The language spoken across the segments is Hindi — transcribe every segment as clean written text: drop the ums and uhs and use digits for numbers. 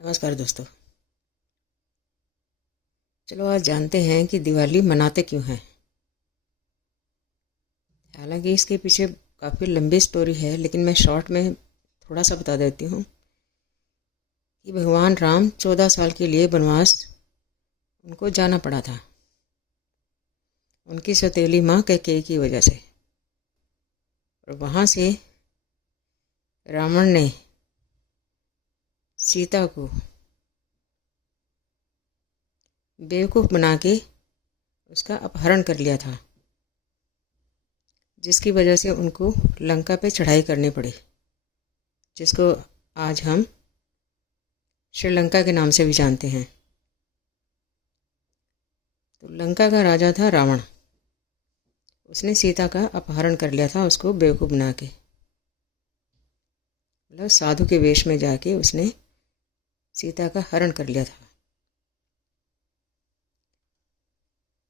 नमस्कार दोस्तों। चलो आज जानते हैं कि दिवाली मनाते क्यों हैं। हालांकि इसके पीछे काफ़ी लंबी स्टोरी है, लेकिन मैं शॉर्ट में थोड़ा सा बता देती हूँ कि भगवान राम 14 साल के लिए वनवास उनको जाना पड़ा था, उनकी सौतेली माँ कैकेयी की वजह से। और वहाँ से रावण ने सीता को बेवकूफ़ बना के उसका अपहरण कर लिया था, जिसकी वजह से उनको लंका पे चढ़ाई करनी पड़ी, जिसको आज हम श्रीलंका के नाम से भी जानते हैं। तो लंका का राजा था रावण। उसने सीता का अपहरण कर लिया था, उसको बेवकूफ़ बना के, मतलब साधु के वेश में जाके उसने सीता का हरण कर लिया था।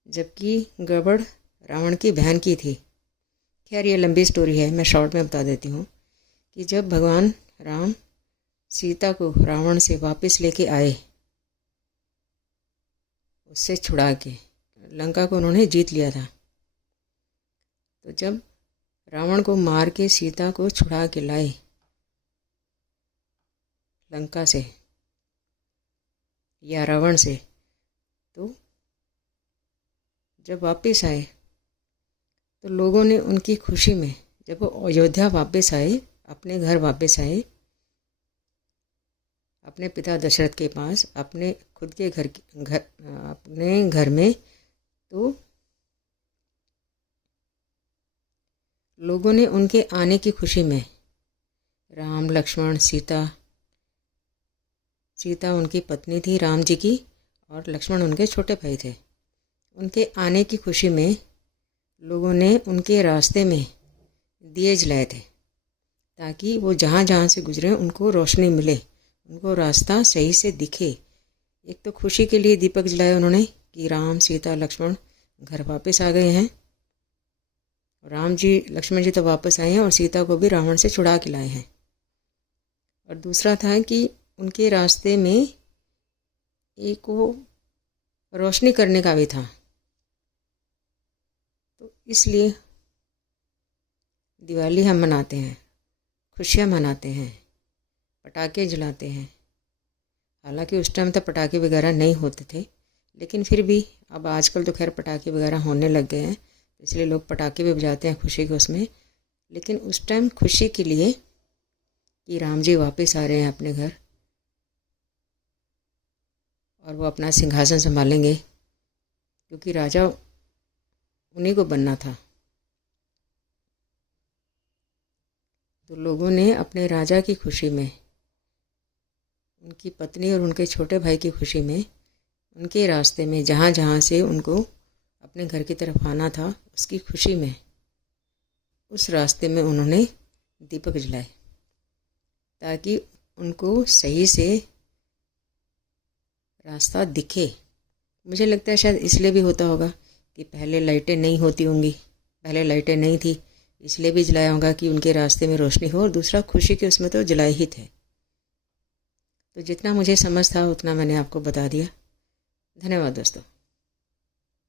जबकि गड़बड़ रावण की बहन की थी। खैर ये लंबी स्टोरी है, मैं शॉर्ट में बता देती हूँ कि जब भगवान राम सीता को रावण से वापस लेके आए, उससे छुड़ा के, लंका को उन्होंने जीत लिया था। तो जब रावण को मार के सीता को छुड़ा के लाए लंका से या रावण से, तो जब वापस आए तो लोगों ने उनकी खुशी में, जब वो अयोध्या वापस आए, अपने घर वापस आए, अपने पिता दशरथ के पास, अपने खुद के अपने घर में, तो लोगों ने उनके आने की खुशी में राम, लक्ष्मण, सीता उनकी पत्नी थी राम जी की, और लक्ष्मण उनके छोटे भाई थे। उनके आने की खुशी में लोगों ने उनके रास्ते में दिए जलाए थे, ताकि वो जहाँ जहाँ से गुजरे उनको रोशनी मिले, उनको रास्ता सही से दिखे। एक तो खुशी के लिए दीपक जलाए उन्होंने कि राम, सीता, लक्ष्मण घर वापस आ गए हैं। राम जी, लक्ष्मण जी तो वापस आए हैं और सीता को भी रावण से छुड़ा के लाए हैं। और दूसरा था कि उनके रास्ते में एक वो रोशनी करने का भी था। तो इसलिए दिवाली हम मनाते हैं, खुशियाँ मनाते हैं, पटाखे जलाते हैं। हालांकि उस टाइम तक पटाखे वगैरह नहीं होते थे, लेकिन फिर भी अब आजकल तो खैर पटाखे वगैरह होने लग गए हैं, इसलिए लोग पटाखे भी बजाते हैं खुशी के उसमें। लेकिन उस टाइम खुशी के लिए कि राम जी वापस आ रहे हैं अपने घर और वो अपना सिंहासन संभालेंगे, क्योंकि राजा उन्हीं को बनना था। तो लोगों ने अपने राजा की खुशी में, उनकी पत्नी और उनके छोटे भाई की खुशी में, उनके रास्ते में जहाँ जहाँ से उनको अपने घर की तरफ आना था, उसकी खुशी में उस रास्ते में उन्होंने दीपक जलाए, ताकि उनको सही से रास्ता दिखे। मुझे लगता है शायद इसलिए भी होता होगा कि पहले लाइटें नहीं होती होंगी, पहले लाइटें नहीं थी, इसलिए भी जलाया होगा कि उनके रास्ते में रोशनी हो। और दूसरा खुशी के उसमें तो जलाए ही थे। तो जितना मुझे समझ था उतना मैंने आपको बता दिया। धन्यवाद दोस्तों।